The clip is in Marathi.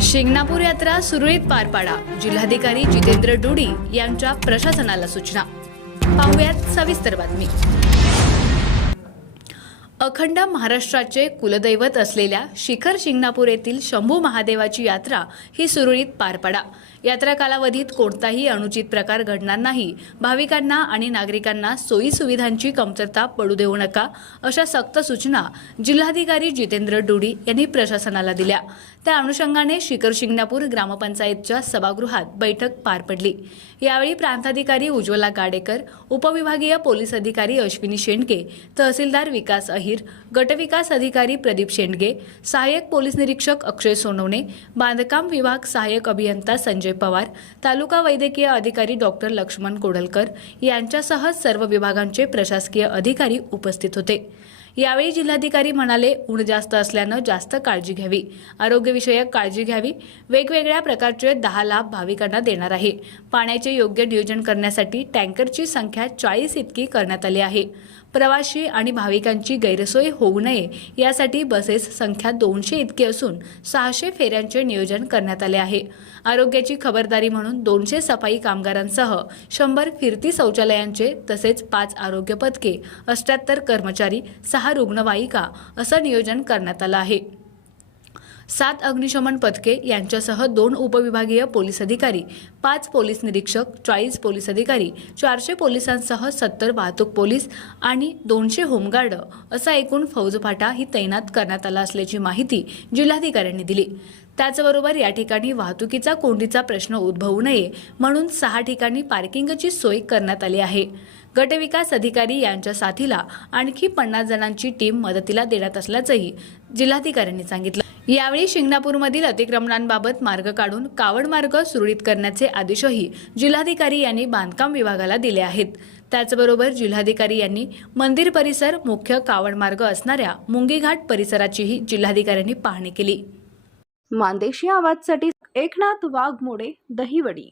शिंगणापूर यात्रा सुरळीत पार पाडा. जिल्हाधिकारी जितेंद्र डुडी यांच्या प्रशासनाला सूचना. पाहुयात सविस्तर बातमी. अखंड महाराष्ट्राचे कुलदैवत असलेल्या शिखर शिंगणापूर येथील शंभू महादेवाची यात्रा ही सुरळीत पार पडा. यात्रा कालावधीत कोणताही अनुचित प्रकार घडणार नाही. भाविकांना आणि नागरिकांना सोयी सुविधांची कमतरता पडू देऊ नका अशा सक्त सूचना जिल्हाधिकारी जितेंद्र डुडी यांनी प्रशासनाला दिल्या. त्या अनुषंगाने शिखर शिंगणापूर ग्रामपंचायतच्या सभागृहात बैठक पार पडली. यावेळी प्रांताधिकारी उज्ज्वला गाडेकर उपविभागीय पोलीस अधिकारी अश्विनी शेंडके तहसीलदार विकास अहिर गटविकास अधिकारी प्रदीप शेंडगे सहाय्यक पोलीस निरीक्षक अक्षय सोनवणे बांधकाम विभाग सहाय्यक अभियंता संजय पवार तालुका वैद्यकीय अधिकारी डॉक्टर लक्ष्मण कोडलकर यांच्यासह सर्व विभागांचे प्रशासकीय अधिकारी उपस्थित होते. यावेळी जिल्हाधिकारी म्हणाले ऊन जास्त असल्यानं जास्त काळजी घ्यावी. आरोग्यविषयक काळजी घ्यावी. वेगवेगळ्या प्रकारचे दहा लाभ भाविकांना देणार आहे. पाण्याचे योग्य नियोजन करण्यासाठी टँकरची संख्या चाळीस इतकी करण्यात आली आहे. प्रवाशी आणि भाविकांची गैरसोय होऊ नये यासाठी बसेस संख्या दोनशे इतकी असून सहाशे फेऱ्यांचे नियोजन करण्यात आले आहे. आरोग्याची खबरदारी म्हणून दोनशे सफाई कामगारांसह शंभर फिरती शौचालयांचे तसेच पाच आरोग्य पथके अष्ट्याहत्तर कर्मचारी सहा रुग्णवाहिका असं नियोजन करण्यात आलं आहे. सात अग्निशमन पथके यांच्यासह दोन उपविभागीय पोलीस अधिकारी पाच पोलीस निरीक्षक चाळीस पोलीस अधिकारी चारशे पोलिसांसह सत्तर वाहतूक पोलीस आणि दोनशे होमगार्ड असा एकूण फौजफाटा ही तैनात करण्यात आला असल्याची माहिती जिल्हाधिकाऱ्यांनी दिली. त्याचबरोबर या ठिकाणी वाहतुकीचा कोंडीचा प्रश्न उद्भवू नये म्हणून सहा ठिकाणी पार्किंगची सोय करण्यात आली आहे. गटविकास अधिकारी यांच्या साथीला आणखी पन्नास जणांची टीम मदतीला देण्यात असल्याचंही जिल्हाधिकाऱ्यांनी सांगितलं. यावेळी शिंगणापूरमधील अतिक्रमणांबाबत मार्ग काढून कावड मार्ग सुरळीत करण्याचे आदेशही जिल्हाधिकारी यांनी बांधकाम विभागाला दिले आहेत. त्याचबरोबर जिल्हाधिकारी यांनी मंदिर परिसर मुख्य कावड मार्ग असणाऱ्या मुंगीघाट परिसराचीही जिल्हाधिकाऱ्यांनी पाहणी केली. मानदेशी आवाजसाठी एकनाथ वाघमोडे दहिवडी.